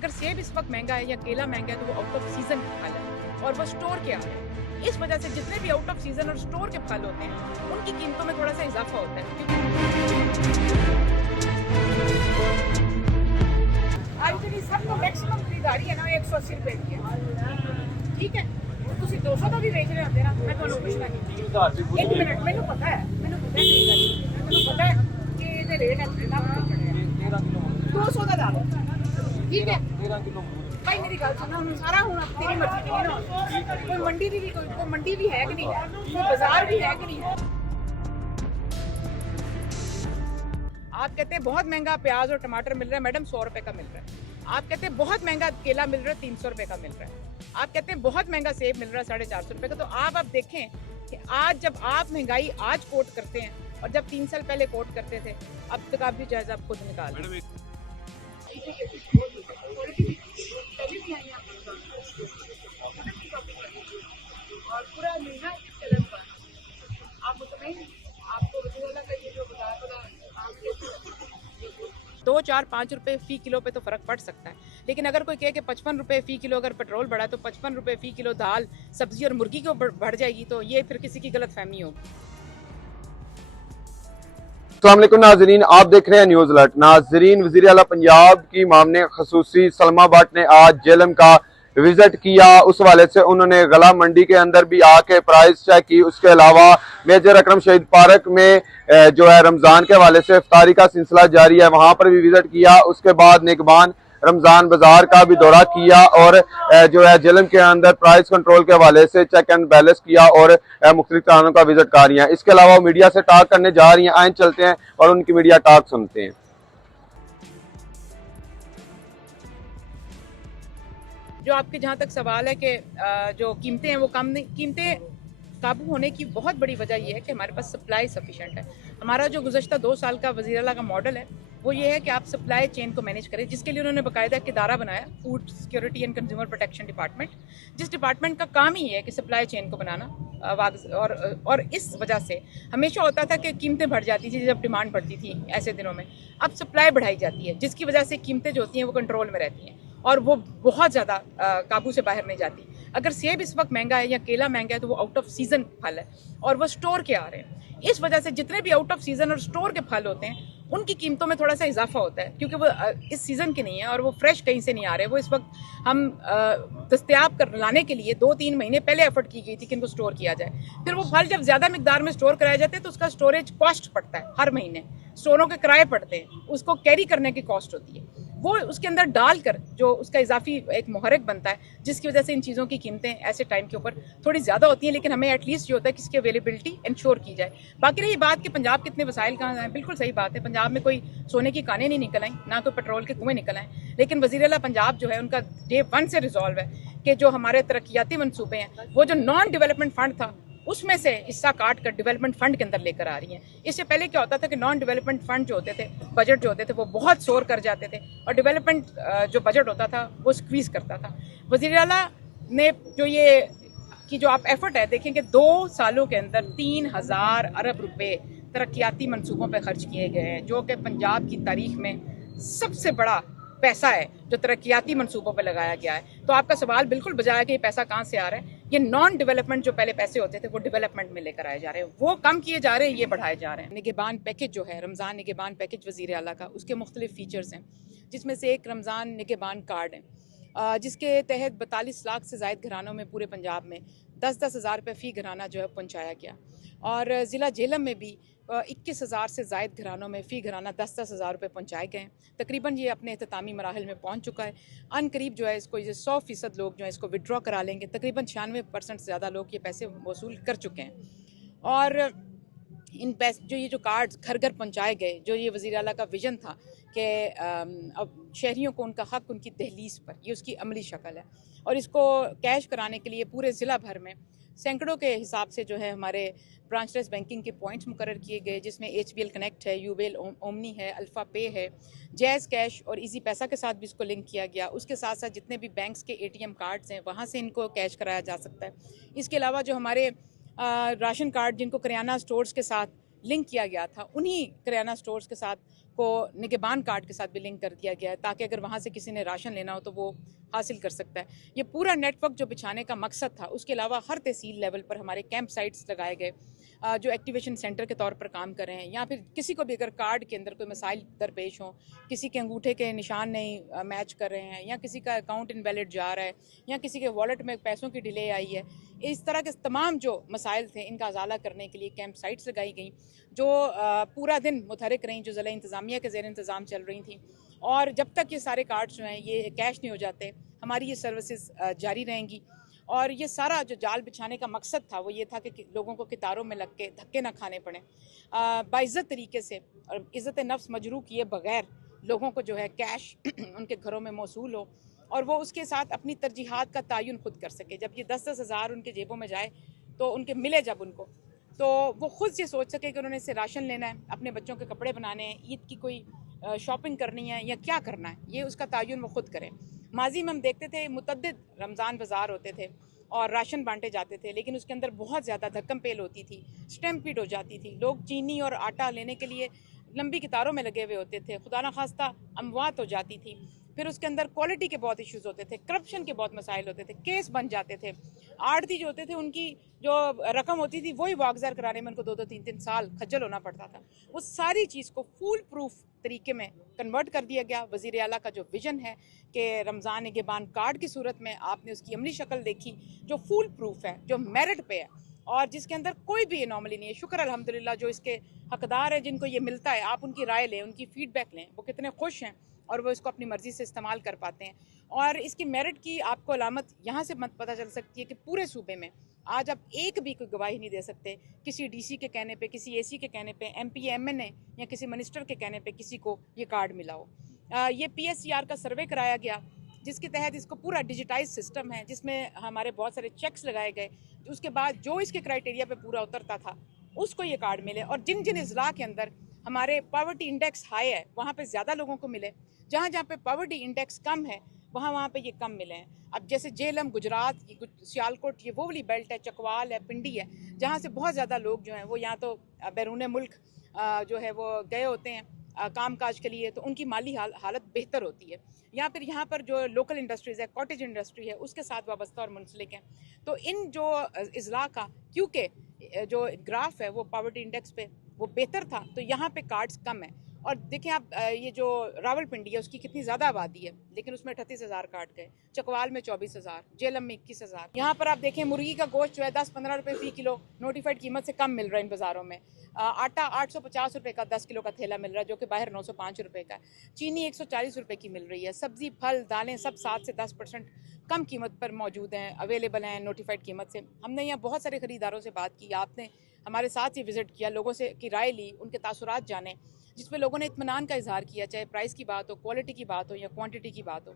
अगर सेब इस वक्त महंगा है या केला महंगा है तो वो आउट ऑफ सीजन फल है और वो स्टोर के आ रहे हैं। इस वजह से जितने भी आउट ऑफ सीजन और स्टोर के फल होते हैं उनकी कीमतों में थोड़ा सा इजाफा होता है। आज मेरी सबको मैक्सिमम खरीदारी है ना 180 रुपए की है, ठीक है। ਤੁਸੀਂ 200 ਦਾ ਵੀ ਵੇਚ ਰਹੇ ਹੁੰਦੇ ਨਾ, ਮੈਂ ਤੁਹਾਨੂੰ ਪੁੱਛਣਾ ਨਹੀਂ। ਇੱਕ ਮਿੰਟ, ਮੈਨੂੰ ਪਤਾ ਹੈ ਮੈਨੂੰ ਪਤਾ ਹੈ ਕਿ ਇਹਦੇ ਰੇਟ ਹੈ ਨਾ 200 ਦਾ ਲਾ ਲਓ, ਠੀਕ ਹੈ। 13 ਕਿਲੋ ਭਾਈ ਮੇਰੀ ਗੱਲ ਸੁਣੋ, ਹੁਣ ਸਾਰਾ ਹੁਣ ਤੇਰੀ ਮਰਜ਼ੀ ਨਹੀਂ ਨਾ, ਕੋਈ ਮੰਡੀ ਦੀ ਵੀ ਕੋਈ ਮੰਡੀ ਵੀ ਹੈ ਕਿ ਨਹੀਂ ਹੈ, ਕੋਈ ਬਾਜ਼ਾਰ भी है कि नहीं है। आप कहते हैं बहुत महंगा प्याज और टमाटर मिल रहा है, मैडम 100 रुपए का मिल रहा है। आप कहते हैं बहुत महंगा केला मिल रहा है, 300 रुपए का मिल रहा है। आप कहते हैं बहुत महंगा सेब मिल रहा है 450 रुपए का। तो आप देखें कि आज जब आप महंगाई आज कोट करते हैं और जब 3 साल पहले कोट करते थे, अब तक आप भी जायजा आप खुद निकाल और पूरा महीना आप मुतमईन, आपको वज़ीर का ये जो बता 2, 4, 5 रुपए फी किलो पे तो फर्क पड़ सकता है, लेकिन अगर कोई कहे कि 55 रुपए फी किलो अगर पेट्रोल बढ़ा तो 55 रुपए फी किलो दाल सब्जी और मुर्गी को बढ़ जाएगी, तो ये फिर किसी की गलत फहमी होगी। अस्सलाम वालेकुम नाजरीन, आप देख रहे हैं न्यूज अलर्ट। नाजरीन, वज़ीर आला पंजाब की मामले खसूसी सलमा भट्ट ने आज जेलम का विजिट किया। उस वाले से उन्होंने गला मंडी के अंदर भी आके प्राइस चेक की। उसके अलावा मेजर अकरम शहीद पार्क में जो है रमजान के हवाले से इफ्तारी का सिलसिला जारी है, वहां पर भी विजिट किया। उसके बाद निगबान रमजान बाजार का भी दौरा किया और जो है जेलम के अंदर प्राइस कंट्रोल के हवाले से चेक एंड बैलेंस किया और मुख्तलिफ थानों का विजिट कर रही हैं। इसके अलावा वो मीडिया से टॉक करने जा रही हैं। आए चलते हैं और उनकी मीडिया टॉक सुनते हैं। जो आपके जहाँ तक सवाल है कि जो कीमतें हैं वो कम नहीं, कीमतें काबू होने की बहुत बड़ी वजह यह है कि हमारे पास सप्लाई सफिशेंट है। हमारा जो गुज़श्ता 2 साल का वज़ीर आला का मॉडल है वो ये है कि आप सप्लाई चेन को मैनेज करें, जिसके लिए उन्होंने बाकायदा एक इदारा बनाया, food security and consumer protection department, जिस डिपार्टमेंट का काम ही है कि सप्लाई चेन को बनाना। और इस वजह से हमेशा होता था कि कीमतें बढ़ जाती थी जब डिमांड बढ़ती थी ऐसे दिनों में। अब सप्लाई बढ़ाई जाती है, जिसकी वजह से कीमतें जो होती हैं वो कंट्रोल में रहती हैं और वो बहुत ज़्यादा काबू से बाहर नहीं जाती। अगर सेब इस वक्त महंगा है या केला महंगा है तो वो आउट ऑफ सीज़न फल है और वो स्टोर के आ रहे हैं। इस वजह से जितने भी आउट ऑफ सीज़न और स्टोर के फल होते हैं उनकी कीमतों में थोड़ा सा इजाफा होता है, क्योंकि वो इस सीज़न के नहीं है और वो फ्रेश कहीं से नहीं आ रहे। वो इस वक्त हम दस्तयाब कर लाने के लिए 2-3 महीने पहले एफर्ट की गई थी कि इनको स्टोर किया जाए। फिर वो फल जब ज़्यादा मिकदार में स्टोर कराए जाते हैं तो उसका स्टोरेज कॉस्ट पड़ता है, हर महीने स्टोरों के किराए पड़ते हैं, उसको कैरी करने की कॉस्ट होती है। वो उसके अंदर डालकर जो उसका इजाफी एक मुहर्रिक बनता है, जिसकी वजह से इन चीज़ों की कीमतें ऐसे टाइम के ऊपर थोड़ी ज़्यादा होती हैं, लेकिन हमें एटलीस्ट ये होता है कि इसकी अवेलेबिलिटी इंश्योर की जाए। बाकी रही बात कि पंजाब कितने वसाइल कहाँ हैं, बिल्कुल सही बात है। पंजाब में कोई सोने की कानें नहीं निकल आई, ना कोई पेट्रोल के कुएँ निकल आए, लेकिन वज़ीर आला पंजाब जो है उनका डे 1 से रिजॉल्व है कि जो हमारे तरक्याती मनसूबे हैं वो जो नॉन डेवलपमेंट फंड था उसमें से हिस्सा काट कर डेवलपमेंट फंड के अंदर लेकर आ रही हैं। इससे पहले क्या होता था कि नॉन डेवलपमेंट फंड जो होते थे, बजट जो होते थे वो बहुत शोर कर जाते थे और डेवलपमेंट जो बजट होता था वो स्क्वीज करता था। वज़ीर आला ने जो ये कि जो आप एफर्ट है देखें कि 2 सालों के अंदर 3000 अरब रुपए तरक्याती मनसूबों पर खर्च किए गए हैं, जो कि पंजाब की तारीख में सबसे बड़ा पैसा है जो तरक्याती मनसूबों पे लगाया गया है। तो आपका सवाल बिल्कुल बजा है कि ये पैसा कहाँ से आ रहा है। ये नॉन डेवलपमेंट जो पहले पैसे होते थे वो डेवलपमेंट में लेकर आए जा रहे हैं, वो कम किए जा रहे हैं, ये बढ़ाए जा रहे हैं। निगहबान पैकेज जो है, रमज़ान निगहबान पैकेज वज़ीर आला का, उसके मुख्तलिफ फ़ीचर्स हैं, जिसमें से एक रमज़ान निगहबान कार्ड है, जिसके तहत 42 लाख से ज़ायद घरानों में पूरे पंजाब में 10-10 हज़ार रुपये फ़ी घराना जो है पहुँचाया गया। और ज़िला जेलम में भी 21,000 से ज़ायद घरानों में फ़ी घराना 10-10 हज़ार रुपये पहुँचाए गए हैं। तकरीबन ये अपने इख्तितामी मराहिल में पहुँच चुका है। अनकरीब जो है इसको 100% लोग जो है इसको विड्रॉ करा लेंगे। तकरीबन 96% से ज़्यादा लोग ये पैसे वसूल कर चुके हैं। और इन पैसे जो ये जो कार्ड्स घर घर पहुँचाए गए, जो ये वज़ीर आला का विज़न था कि अब शहरियों को उनका हक़ उनकी दहलीज़ पर, ये उसकी अमली शक्ल है। और इसको कैश कराने के लिए पूरे ज़िला भर में सैकड़ों के हिसाब से जो है हमारे ब्रांचलेस बैंकिंग के पॉइंट्स मुकर्रर किए गए, जिसमें HBL कनेक्ट है, यूबेल ओमनी है, अल्फ़ा पे है, जैज़ कैश और इजी पैसा के साथ भी इसको लिंक किया गया। उसके साथ साथ जितने भी बैंक्स के ATM कार्ड्स हैं वहाँ से इनको कैश कराया जा सकता है। इसके अलावा जो हमारे राशन कार्ड जिनको करियाना स्टोर्स के साथ लिंक किया गया था, उन्हीं करियाना स्टोर्स के साथ को निगहबान कार्ड के साथ भी लिंक कर दिया गया है, ताकि अगर वहाँ से किसी ने राशन लेना हो तो वो हासिल कर सकता है। ये पूरा नेटवर्क जो बिछाने का मकसद था, उसके अलावा हर तहसील लेवल पर हमारे कैंप साइट्स लगाए गए जो एक्टिवेशन सेंटर के तौर पर काम कर रहे हैं, या फिर किसी को भी अगर कार्ड के अंदर कोई मसाइल दरपेश हो, किसी के अंगूठे के निशान नहीं मैच कर रहे हैं, या किसी का अकाउंट इनवैलिड जा रहा है, या किसी के वॉलेट में पैसों की डिले आई है, इस तरह के तमाम जो मसाइल थे इनका अजाला करने के लिए कैंप साइट्स लगाई गई, जो पूरा दिन मुतहरिक रहीं, जो ज़िला इंतज़ामिया के ज़ेर इंतज़ाम चल रही थी। और जब तक ये सारे कार्ड्स जो हैं ये कैश नहीं हो जाते, हमारी ये सर्विसेज जारी रहेंगी। और ये सारा जो जाल बिछाने का मकसद था वो ये था कि लोगों को कितारों में लग के धक्के ना खाने पड़े, बाइज़्ज़त तरीके से और इज़्ज़त नफ्स मजरूह किए बगैर लोगों को जो है कैश उनके घरों में मौसूल हो, और वो उसके साथ अपनी तरजीहात का तयन खुद कर सके। जब ये 10-10 हज़ार उनके जेबों में जाए तो उनके मिले जब उनको, तो वो खुद से सोच सके कि उन्होंने इससे राशन लेना है, अपने बच्चों के कपड़े बनाने हैं, ईद की कोई शॉपिंग करनी है या क्या करना है, ये उसका तयन वो खुद करें। माजी में हम देखते थे मुतद्दिद रमज़ान बाज़ार होते थे और राशन बांटे जाते थे, लेकिन उसके अंदर बहुत ज़्यादा धक्कम पेल होती थी, स्टैम्पीड हो जाती थी, लोग चीनी और आटा लेने के लिए लंबी कतारों में लगे हुए होते थे, खुदा न खास्ता अमवात हो जाती थी। फिर उसके अंदर क्वालिटी के बहुत इश्यूज होते थे, करप्शन के बहुत मसाइल होते थे, केस बन जाते थे। आड़ती जो होते थे उनकी जो रकम होती थी वही वागजार कराने में उनको 2-2 3-3 साल खज्जल होना पड़ता था। वो सारी चीज़ को फूल प्रूफ तरीके में कन्वर्ट कर दिया गया। वज़ीर आला का जो विजन है कि रमज़ान निगहबान कार्ड की सूरत में आपने उसकी अमली शक्ल देखी, जो फूल प्रूफ है, जो मेरिट पे है और जिसके अंदर कोई भी एनॉमली नहीं है। शुक्र अल्हम्दुलिल्लाह जो इसके हकदार है, जिनको ये मिलता है, आप उनकी राय लें, उनकी फीडबैक लें, वो कितने खुश हैं और वो इसको अपनी मर्ज़ी से इस्तेमाल कर पाते हैं। और इसकी मेरिट की आपको अलामत यहाँ से मत पता चल सकती है कि पूरे सूबे में आज आप एक भी कोई गवाही नहीं दे सकते किसी डीसी के कहने पे, किसी एसी के कहने पे, एमपी एमएनए या किसी मिनिस्टर के कहने पे किसी को ये कार्ड मिला हो। ये पीएससीआर का सर्वे कराया गया, जिसके तहत इसको पूरा डिजिटाइज सिस्टम है, जिसमें हमारे बहुत सारे चेक्स लगाए गए। उसके बाद जो इसके क्राइटेरिया पे पूरा उतरता था उसको ये कार्ड मिले, और जिन जिन अजला के अंदर हमारे पॉवर्टी इंडेक्स हाई है वहाँ पे ज़्यादा लोगों को मिले, जहाँ जहाँ पे पॉवर्टी इंडेक्स कम है वहाँ पे ये कम मिले हैं। अब जैसे जेलम, गुजरात, ये सियालकोट, ये वो वाली बेल्ट है, चकवाल है, पिंडी है, जहाँ से बहुत ज़्यादा लोग जो हैं वो यहाँ तो बैरून मुल्क जो है वो गए होते हैं काम काज के लिए, तो उनकी माली हालत बेहतर होती है। या फिर यहाँ पर जो लोकल इंडस्ट्रीज़ है, कॉटेज इंडस्ट्री है, उसके साथ वाबस्ता और मुंसलिक हैं। तो इन जो अजला का क्योंकि जो ग्राफ है वो पॉवर्टी इंडेक्स पे वो बेहतर था, तो यहाँ पे कार्ड्स कम है। और देखें आप ये जो रावलपिंडी है उसकी कितनी ज़्यादा आबादी है, लेकिन उसमें 38,000 कार्ड गए, चकवाल में 24,000, जेलम में 21,000। यहाँ पर आप देखें मुर्गी का गोश्त जो है 10-15 रुपये फी किलो नोटिफाइड कीमत से कम मिल रहा है इन बाज़ारों में। आटा 850 रुपये का 10 किलो का थैला मिल रहा है, जो कि बाहर 905 रुपये का है। चीनी 140 रुपये की मिल रही है। सब्ज़ी, फल, दालें सब 7 से 10% कम कीमत पर मौजूद हैं, अवेलेबल हैं नोटिफाइड कीमत से। हमने यहाँ बहुत सारे ख़रीदारों से बात की, आपने हमारे साथ ही विज़िट किया, लोगों से की राय ली, उनके तासुरात जाने, जिसमें लोगों ने इत्मीनान का इजहार किया, चाहे प्राइस की बात हो, क्वालिटी की बात हो या क्वांटिटी की बात हो।